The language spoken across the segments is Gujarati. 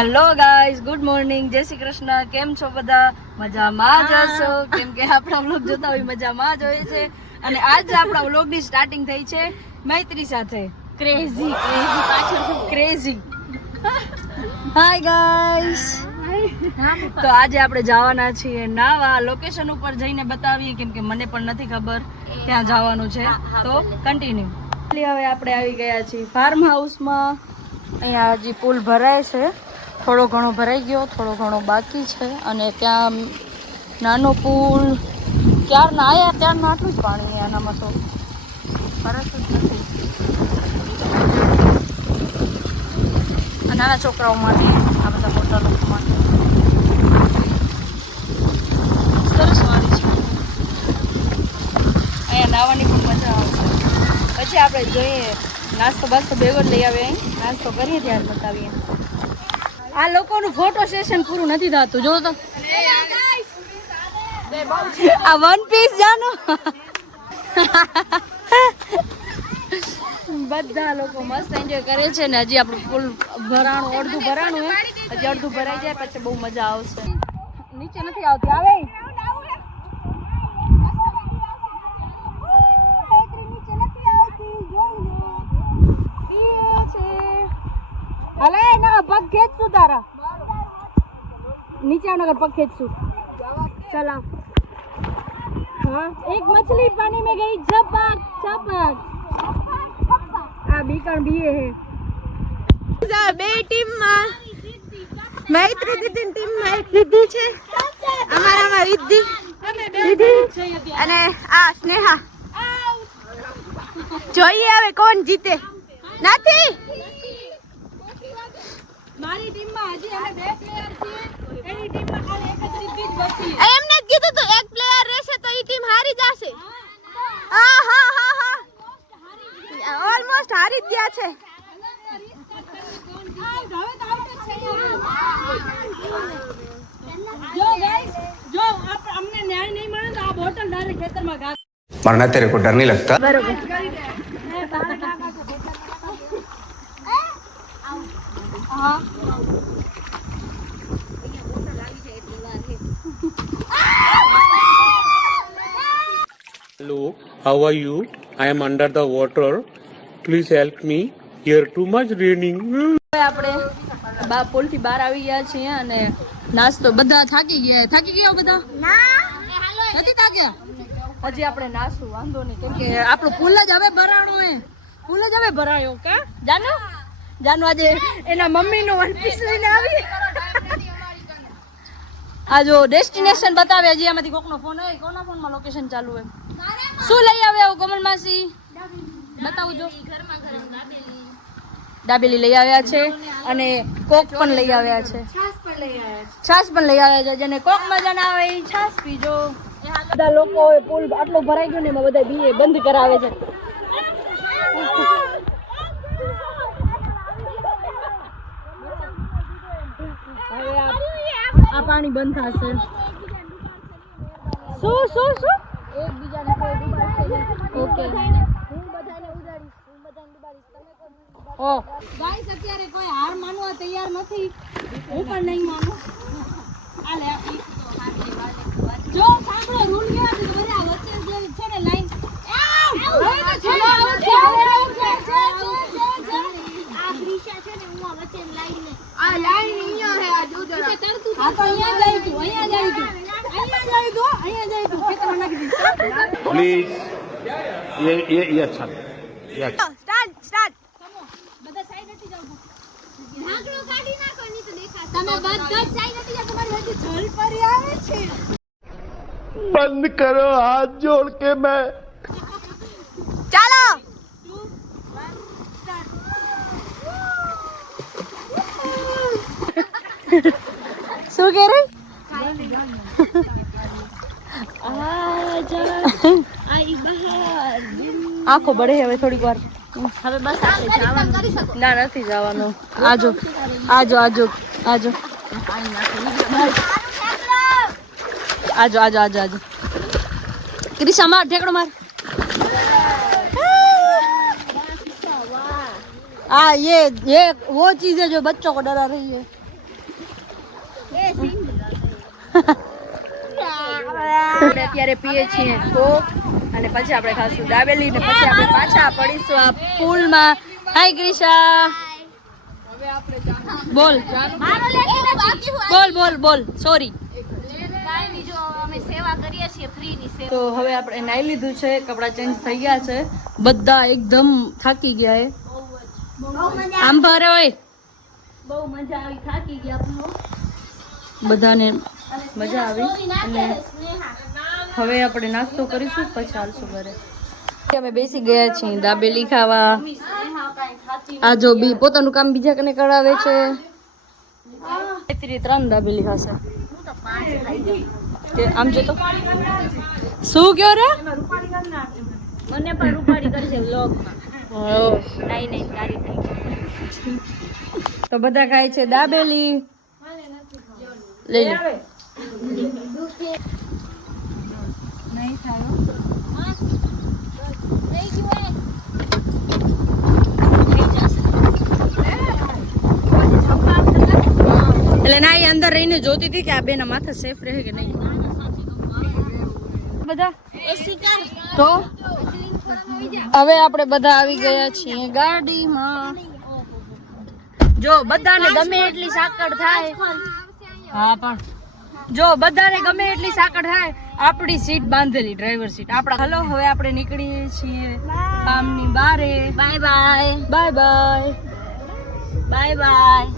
હેલો ગાઈઝ, ગુડ મોર્નિંગ, જય શ્રી કૃષ્ણ. કેમ છો બધા? મજામાં જ હશો, કેમ કે આપણા વ્લોગ જોતા હોય મજામાં જ હોય છે. અને આજ આપણા વ્લોગની સ્ટાર્ટિંગ થઈ છે મૈત્રી સાથે. Crazy hi guys. તો આજે આપણે જવાના છીએ નાવા. લોકેશન ઉપર જઈને બતાવીએ, કેમ કે મને પણ નથી ખબર ત્યાં જવાનું છે. તો કન્ટિન્યુ. હવે આપણે આવી ગયા છીએ ફાર્મ હાઉસમાં. અહીંયા હજી પુલ ભરાય છે, થોડો ઘણો ભરાઈ ગયો, થોડો ઘણો બાકી છે. અને ત્યાં નાનો પુલ ક્યારના આવ્યા ત્યારનું આટલું જ પાણી આનામાં તો ભરાતું જ નથી. આ નાના છોકરાઓ માટે, આ બધા મોટા લોકો માટે સરસ વાળી છે. અહીંયા નાહવાની પણ મજા આવશે. પછી આપણે જોઈએ નાસ્તો બાસ્તો ભેગો જ લઈ આવે, નાસ્તો કરીએ ત્યારે બતાવીએ. આ લોકોનું ફોટો સેશન પૂરું નથી થતું, જો તો આ વન પીસ જાનો. બધા લોકો મસ્ત એન્જોય કરે છે ને હજી આપણું ફૂલ ભરાણું, અડધું ભરાણું હે, હજી અડધું ભરાઈ જાય પછી બહુ મજા આવશે. નીચે નથી આવતી, આવે હલે ના પગ ખેંચશું તારા, નીચે આવનગર પગ ખેંચશું. चला हाँ, एक मछली पानी में गई, झपक झपक. आ बीकण बीए है બે ટીમમાં મૈત્રી દીદીની ટીમમાં એક દીદી છે, અમારામાં વિદ્ધિ દીદી અને આ સ્નેહા. જોઈએ હવે કોણ જીતે. નથી મારી ટીમમાં હજી અમે 2 પ્લેયર છીએ, એની ટીમમાં ખાલી એક જ સિદ્ધિ જ બચી. એમને જ કીધું તો એક પ્લેયર રહેશે તો ઈ ટીમ હારી જશે. હા હા હા હા, ઓલમોસ્ટ હારી જ ગયા છે. જો ગાઈસ, જો અમને ન્યાય નહીં મળે તો આ બોટલ ડાયરેક્ટ ખેતરમાં ઘા. मरना तेरे को डर नहीं लगता? બરોબર. Hello, how are you? I am under the water. Please help me. Here too much raining. હવે આપણે પુલ થી બહાર આવી ગયા છીએ અને નાસ્તો બધા થાકી ગયા બધા નથી થાક્યા. હજી આપણે નાસ્તો વાંધો નહીં, કેમ કે આપણું પુલ જ હવે ભરાણો હે, પુલ જ હવે ભરાયો. કા જાનો આજે એના મમ્મી નો વન પીસ લઈને આવી. આ જો ડેસ્ટિનેશન બતાવે, હજી આમાંથી કોકનો ફોન હોય, કોના ફોનમાં લોકેશન ચાલુ હોય. શું લઈ આવે આવું કોમલ માસી બતાવું જો. દાબેલી લઈ આવ્યા છે અને કોક પણ લઈ આવ્યા છે, છાસ પણ લઈ આવ્યા છે. જેને કોક મજા ના આવે એ છાસ પીજો. બધા લોકો પુલ આટલો ભરાઈ ગયો ને એમાં બધા બીએ બંધ કરાવે છે. હવે આ પાણી બંધ થશે. શું એકબીજાને ઓકે. ઓ ગાઈસ, અત્યારે કોઈ હાર માનવા તૈયાર નથી, હું પણ નહીં માનું. આલે આપી જો સાંભળો રૂલ કેવા છે બધા વચ્ચે જે છે ને લાઈન હવે તો છે આ ક્રિશા છે ને હું આ વચ્ચે લાઈન ને આ લાઈન અહીંયા હે આ જો જરા તરતું આ તો અહીંયા જઈ તું ખેતરમાં નાખી દીધું. प्लीज ये अच्छा સ્ટાર્ટ. બધા સાઈડ હટી જાવ. ઢાંકણું કાઢી નાખો નહીં તો દેખાશે. તમે બધા સાઈડ હટી જાવ, તમારી હજી જલ પરી આવે છે. बंद करो हाथ जोड़ के मैं. ચાલો. શું કે રે? આંખો બળે હવે થોડીક વાર. હવે બસ આપણે જવાનું કરી શકો. ના નથી જવાનું. આજો આજો આજો આજો આજો આજો આજો આજો ક્રિશા માર ઠેકડો માર. हाँ ये वो चीज है जो बच्चों को डरा रही है. આપણે અત્યારે પીએ છીએ કોક અને પછી આપણે ખાશું દાબેલી ને પછી આપણે પાછા પડીશું આ પુલમાં. હાય ક્રિશા, બોલ બોલ બોલ બોલ. સોરી. તો હવે આપણે નાઈ લીધું છે, કપડાં ચેન્જ થઈ ગયા છે, બધા એકદમ થાકી ગયા છે. આમ ભરે હોય બહુ મજા આવી, થાકી ગયા બધાને, મજા આવી. અને હવે આપણે નાસ્તો કરીશું પછી ચાલશું ઘરે. અમે બેસી ગયા છીએ દાબેલી ખાવા. આ જો બી પોતાનું કામ બીજા કને કરાવે છે. 3 દાબેલી ખાશે કે આમ જો તો શું કયો રે? મને પણ રૂપાડી કરશે વ્લોગમાં. નહીં તારી તો બધા ખાય છે દાબેલી. લઈ લે. નહીં થાય એટલે ના, એ અંદર રહીને જોતી હતી કે આ બેના માથે સેફ રહે કે નહીં. બધા તો હવે આપણે બધા આવી ગયા છીએ ગાડીમાં. જો બધાને ગમે એટલી સાકડ થાય, હા પણ જો બધાને ગમે એટલી સાકડ થાય, આપણી સીટ બાંધેલી, ડ્રાઈવર સીટ આપણા. હલો, હવે આપણે નીકળીએ છીએ કામની બારે. Bye bye bye bye bye bye.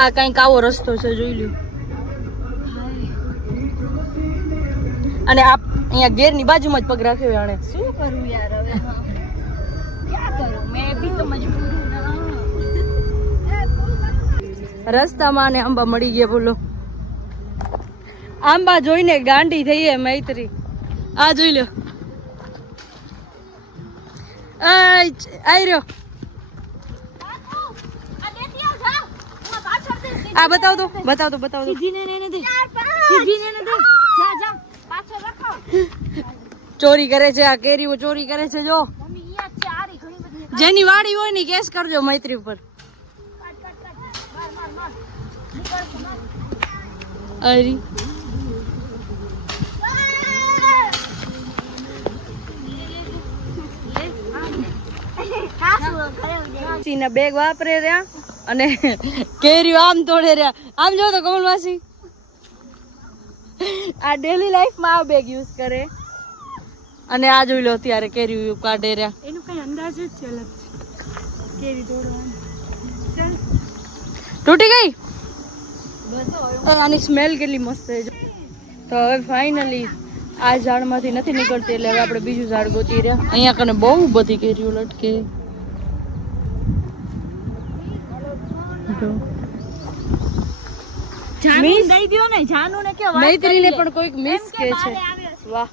આ કઈક આવો રસ્તો છે, જોઈ લ્યો. અને આપ અહીંયા ગેરની બાજુમાં જ પગ રાખ્યો. આણે શું કરું યાર હવે? ક્યાં કરું? મેં ભી તો મજબૂર હું ના. રસ્તામાં ને આંબા મળી ગયા. બોલો, આંબા જોઈને ગાંડી થઈએ મૈત્રી. આ જોઈ લો, આઈ રહ્યો. આ બતાવ દો. ચોરી કરે છે આ કેરીઓ, ચોરી કરે છે. જો જેની વાડી હોય ને કેસ કરજો મૈત્રી ઉપર. અરે બેગ વાપરે રહ્યા અને કેરીઓ આમ તોડે રહ્યા. આમ જો તો કમલવાસી આ ડેલી લાઈફમાં આ બેગ યુઝ કરે. અને આ જોઈ લો, ત્યારે કેરીઓ કાઢે રહ્યા. એનું કઈ અંદાજ જ છે અલગ. કેરી તોડવાનું તૂટી ગઈ. આની સ્મેલ કેટલી મસ્ત છે. તો હવે ફાઇનલી આ ઝાડમાંથી નથી નીકળતી એટલે હવે આપણે બીજું ઝાડ ગોતી રહ્યા. અહીંયા કને બહુ બધી કેરીઓ લટકે. મૈત્રીને પણ કોઈક મિસ કે છે. વાહ,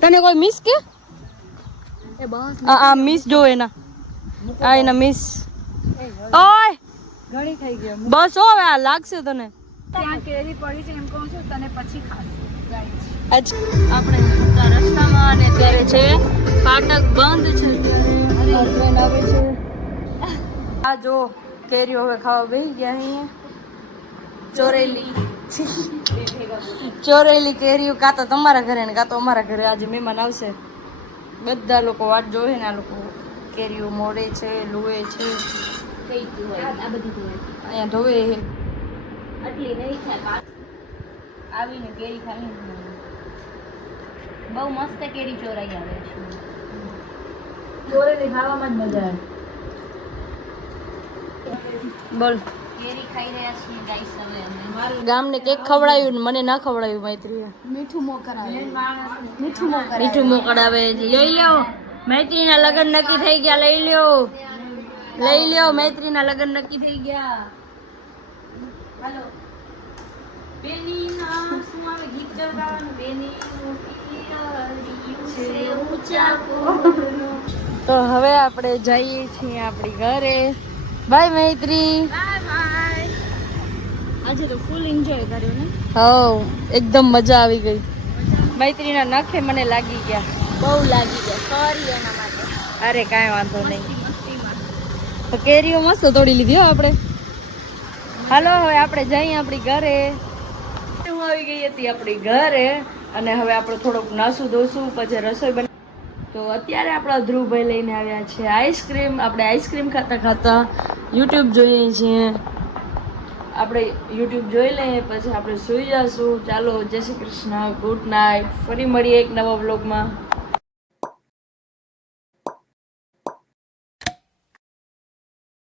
તને કોઈ મિસ કે? આ મિસ જો એના, આ એના મિસ. ઓય ઘણી થઈ ગયો. બસ હવે આ લાગશે તને. ત્યાં કેરી પડી છે એમ કહું છું, તને પછી ખાશે. આપણે રસ્તામાં અને અત્યારે છે ફાટક બંધ છે. ટ્રેન આવે છે. આ જો કેરીઓ હવે ખાવા બેસી ગયા. અહીંયા ચોરેલી કેરીઓ કાં તો તમારા ઘરે ને કાં તો અમારા ઘરે આજે મહેમાન આવશે. બધા લોકો વાટ જોવે ને. આ લોકો કેરીઓ મોડે છે, લુએ છે. અહીંયા ધોવે આટલી નહીં થાય. આવીને કેરી ખાઈ બહુ મસ્ત કેરી ચોરાઈ આવે છે. ચોરેલી ખાવામાં જ મજા આવે. બોલ, કેરી ખાઈ રહ્યા છીએ ગાઈસ. હવે અમે ગામને કેક ખવડાવ્યું ને મને ના ખવડાવ્યું મૈત્રીએ. મીઠું મોકળાવે. લઈ લ્યો, મૈત્રીના લગ્ન નક્કી થઈ ગયા. લઈ લ્યો, મૈત્રીના લગ્ન નક્કી થઈ ગયા. હાલો બેની ના શું આવે ગીત ગાવાનું? બેની તો હવે આપણે જઈએ છીએ આપણી ઘરે. બાય મૈત્રી. આજે તો ફૂલ એન્જોય કર્યો ને. હા, એકદમ મજા આવી ગઈ. મૈત્રીના નખે મને લાગી ગયા, બહુ લાગી ગયા. સોરી એના માટે. અરે કાંઈ વાંધો નહીં. તો કેરીઓ મસ્ત તોડી લીધી હો આપણે. હાલો હવે આપણે જઈએ આપણી ઘરે. આવી ગઈ હતી આપણી ઘરે અને હવે આપણે થોડોક નાસું ધોશું પછી રસોઈ બના. તો અત્યારે આપણા ધ્રુવભાઈ લઈને આવ્યા છે આઈસ્ક્રીમ. આપણે આઈસ્ક્રીમ ખાતા ખાતા યુટ્યુબ જોઈએ છીએ. આપણે યુટ્યુબ જોઈ લઈએ પછી આપણે સૂઈ જશું. ચાલો, જય શ્રી કૃષ્ણ, ગુડ નાઇટ. ફરી મળીએ એક નવા વ્લોગમાં.